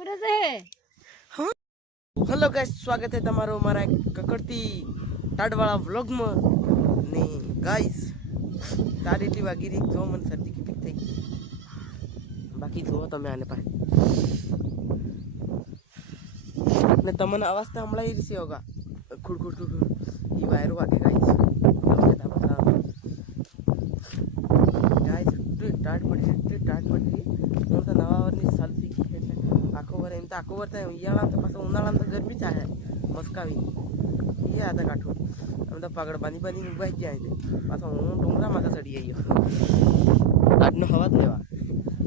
કુકડે છે. હા hello guys, સ્વાગત છે તમારું અમારા કકડતી ટાડવાળા વ્લોગમાં. ને ગાઈસ તારી એટલી વાગીરી જો મને શરદી કે પીક થઈ ગઈ. બાકી જુઓ તમે આને પાસે ને તમને અવાજ તો હમણાં રહી હોગા ખુડ ખુડ ખુડ એ વાયરો વાગે ગાઈસ. ગાઈસ એટલી ટાટ પડી હું તો નવા વરની સાલ થઈ ગઈ એટલે આખો વર એમ તો આખો વર થાય ઉયાળા તો પાછું ઉનાળામાં તો ગરમી ચાહે મસ્કાવી એ હતા કાઠું અમે તો પાગડ બાંધી ઉભાઈ ગયા એને પાછો હું ડુંગરામાં તો ચડી ગયો ટાટનો હવા જ લેવા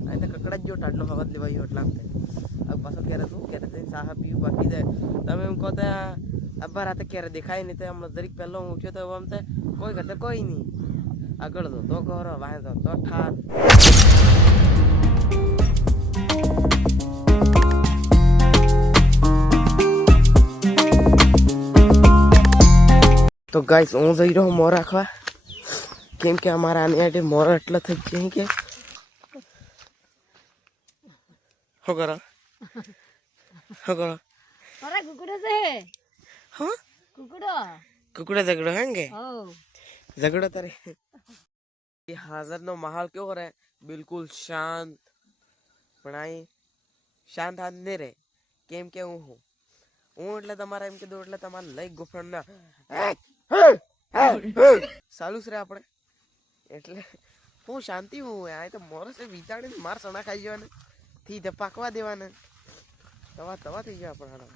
અહીં તો કકડા જ જો ટાટનો હવા જ લેવા ગયો એટલે આમ થાય હવે પાછો ક્યારે શું ક્યારે સાહા પીવું બાકી જાય તમે એમ કહો તો અબ્બા રાતે ક્યારે દેખાય નહીં તો હમણાં દરેક પહેલો હું ઉઠ્યો તો આમ તો કોઈ ઘટે કોઈ નહીં આગળ તો કરો વાહે તો ઠાર. તો ગાઈસ હું જઈ રહ્યો મોર રાખવા કેમ કે અમારા આની આટે મોર એટલા થઈ ગયા કે શું કરો અરે કુકડે છે. હા કુકડો કુકડા ઝઘડો હે કે હો ઝઘડો તારે ये हाजर नो माहौल क्यों हो रहा है बिल्कुल शांत પણ આ શાંત હાથ નહીં રહે કેમ કે હું એટલે તમારે એમ કીધું એટલે તમારે લઈ ગુફણના ચાલુ જ રહે આપણે એટલે હું શાંતિ હું આ તો મોરસ વિચારીને માર સણા ખાઈ જવાને થી પાકવા દેવાને તવા થઈ જાય આપણે